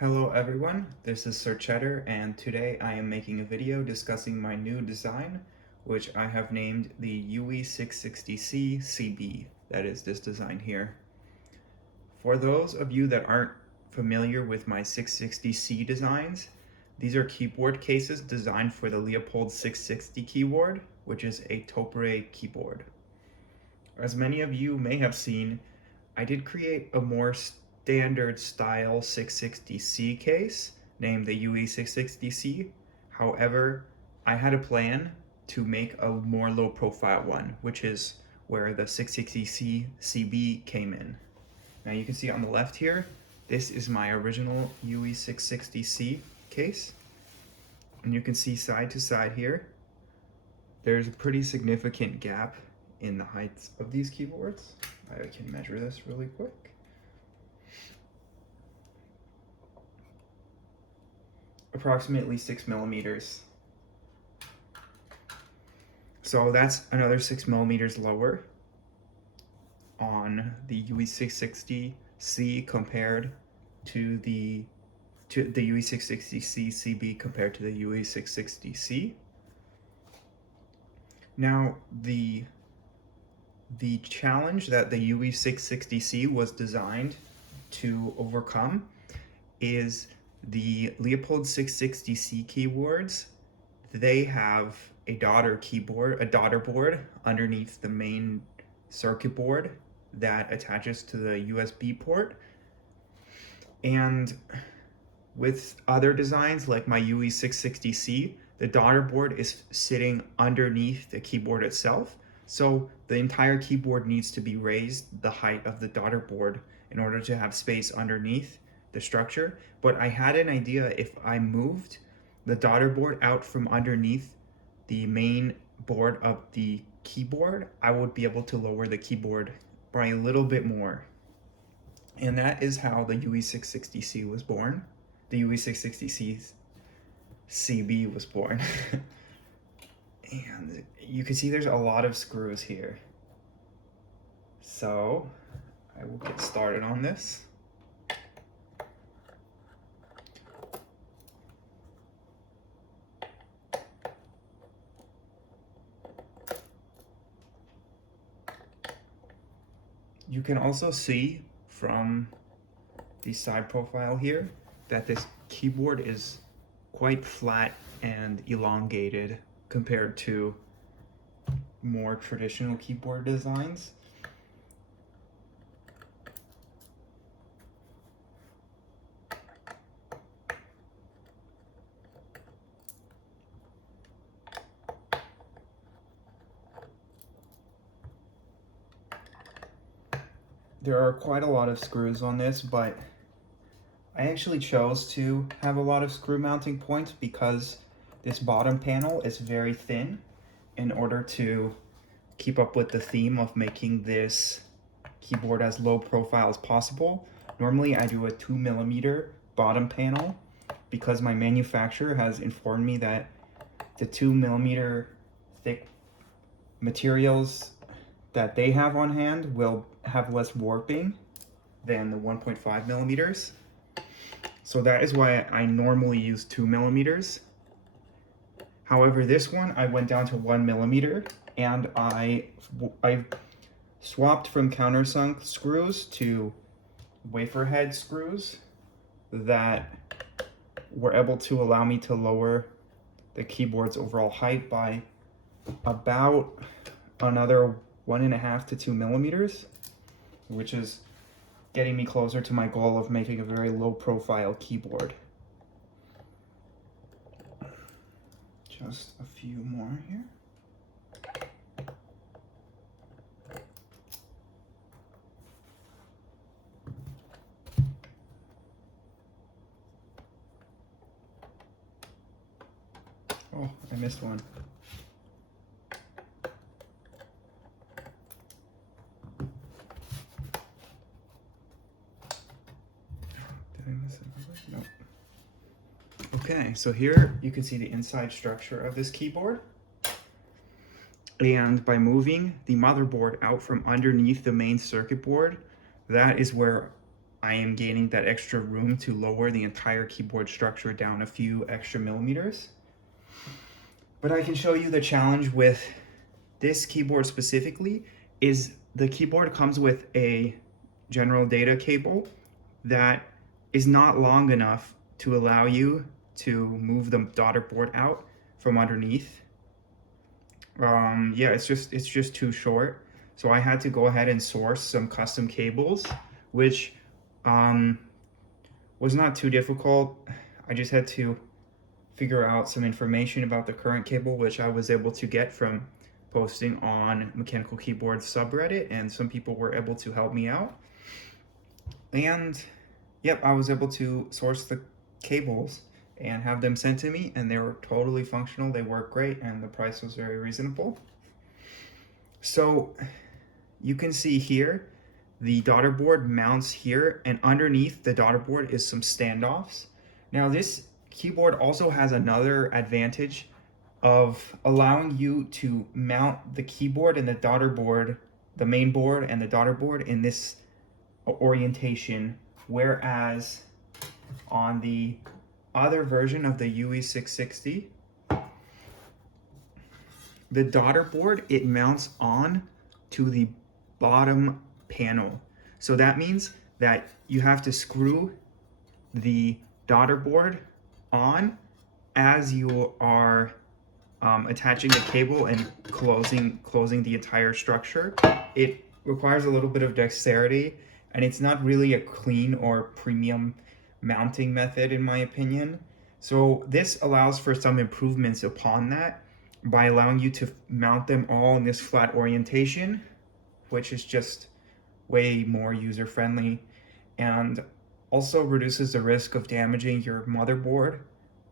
Hello everyone, this is Sir Cheddar, and today I am making a video discussing my new design, which I have named the Yui660c CB. That is this design here. For those of you that aren't familiar with my 660C designs, these are keyboard cases designed for the Leopold 660 keyboard, which is a Topre keyboard. As many of you may have seen, I did create a more standard style 660C case named the Yui660c. However, I had a plan to make a more low profile one, which is where the 660C CB came in. Now you can see on the left here, this is my original Yui660C case. And you can see side to side here, there's a pretty significant gap in the heights of these keyboards. I can measure this really quick. Approximately 6 millimeters. So that's another 6 millimeters lower on the Yui660C compared to the Yui660c CB compared to the Yui660C. Now the challenge that the Yui660C was designed to overcome is the Leopold 660C keyboards. They have a daughter board underneath the main circuit board that attaches to the USB port. And with other designs like my Yui660C, the daughter board is sitting underneath the keyboard itself. So the entire keyboard needs to be raised the height of the daughter board in order to have space underneath the structure. But I had an idea, if I moved the daughter board out from underneath the main board of the keyboard, I would be able to lower the keyboard by a little bit more. And that is how the Yui660C was born. The Yui660C CB was born. And you can see there's a lot of screws here. So I will get started on this. You can also see from the side profile here that this keyboard is quite flat and elongated compared to more traditional keyboard designs. There are quite a lot of screws on this, but I actually chose to have a lot of screw mounting points because this bottom panel is very thin in order to keep up with the theme of making this keyboard as low profile as possible. Normally I do a 2 millimeter bottom panel because my manufacturer has informed me that the 2 millimeter thick materials that they have on hand will have less warping than the 1.5 millimeters. So that is why I normally use 2 millimeters. However, this one I went down to 1 millimeter, and I swapped from countersunk screws to wafer head screws that were able to allow me to lower the keyboard's overall height by about another 1.5 to 2 millimeters, which is getting me closer to my goal of making a very low profile keyboard. Just a few more here. Oh, I missed one. Did I miss it? Nope. Okay, so here you can see the inside structure of this keyboard. And by moving the motherboard out from underneath the main circuit board, that is where I am gaining that extra room to lower the entire keyboard structure down a few extra millimeters. But I can show you the challenge with this keyboard specifically is the keyboard comes with a general data cable that is not long enough to allow you to move the daughter board out from underneath. Yeah, it's just too short. So I had to go ahead and source some custom cables, which was not too difficult. I just had to figure out some information about the current cable, which I was able to get from posting on Mechanical Keyboard subreddit, and some people were able to help me out. And yep, I was able to source the cables and have them sent to me, and they were totally functional. They work great, and the price was very reasonable. So you can see here, the daughter board mounts here, and underneath the daughter board is some standoffs. Now this keyboard also has another advantage of allowing you to mount the keyboard and the daughter board, the main board and the daughter board in this orientation, whereas on the other version of the Yui660, the daughter board, it mounts on to the bottom panel. So that means that you have to screw the daughter board on as you are attaching the cable and closing the entire structure. It requires a little bit of dexterity, and it's not really a clean or premium mounting method in my opinion. So this allows for some improvements upon that by allowing you to mount them all in this flat orientation, which is just way more user-friendly and also reduces the risk of damaging your motherboard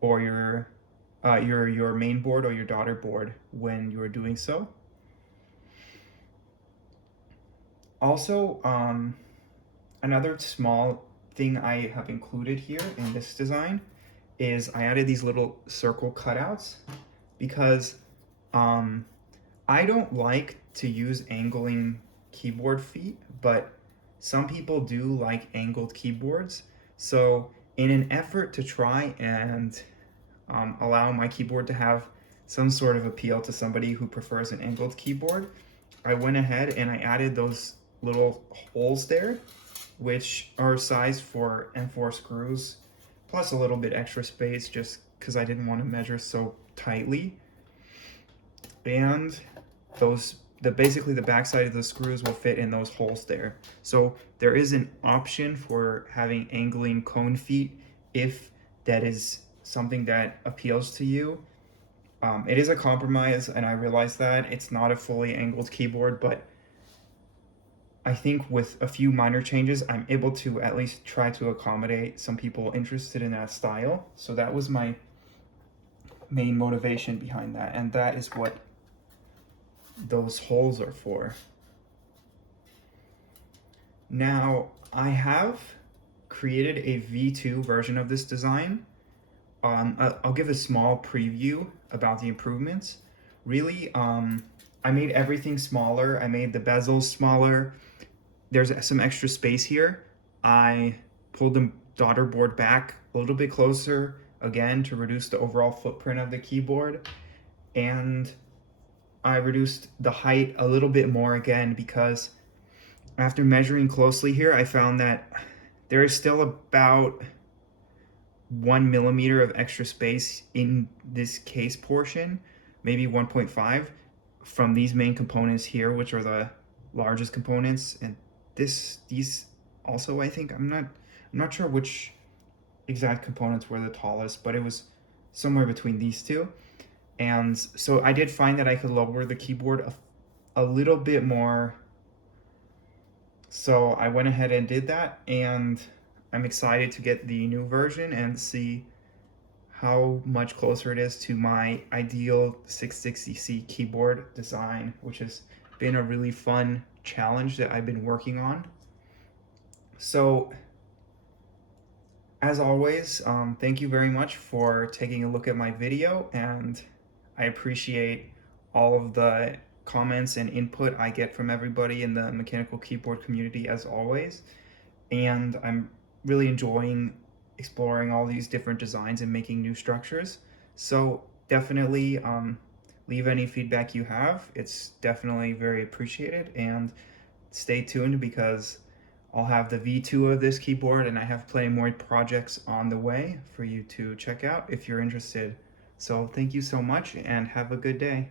or your main board or your daughter board when you're doing so. Also, another small thing I have included here in this design is I added these little circle cutouts because I don't like to use angling keyboard feet, but some people do like angled keyboards. So in an effort to try and allow my keyboard to have some sort of appeal to somebody who prefers an angled keyboard, I went ahead and I added those little holes there, which are sized for M4 screws, plus a little bit extra space just because I didn't want to measure so tightly. And basically the backside of the screws will fit in those holes there. So there is an option for having angling cone feet if that is something that appeals to you. It is a compromise, and I realize that it's not a fully angled keyboard, but I think with a few minor changes, I'm able to at least try to accommodate some people interested in that style. So that was my main motivation behind that, and that is what those holes are for. Now, I have created a V2 version of this design. I'll give a small preview about the improvements. Really, I made everything smaller. I made the bezels smaller. There's some extra space here. I pulled the daughter board back a little bit closer, again, to reduce the overall footprint of the keyboard. And I reduced the height a little bit more again because after measuring closely here, I found that there is still about 1 millimeter of extra space in this case portion, maybe 1.5 from these main components here, which are the largest components, and these also, I think, I'm not sure which exact components were the tallest, but it was somewhere between these two. And so I did find that I could lower the keyboard a little bit more. So I went ahead and did that, and I'm excited to get the new version and see how much closer it is to my ideal 660C keyboard design, which has been a really fun challenge that I've been working on. So as always, thank you very much for taking a look at my video, and I appreciate all of the comments and input I get from everybody in the mechanical keyboard community as always. and I'm really enjoying exploring all these different designs and making new structures. So definitely leave any feedback you have. It's definitely very appreciated, and stay tuned because I'll have the V2 of this keyboard and I have plenty more projects on the way for you to check out if you're interested. So thank you so much and have a good day.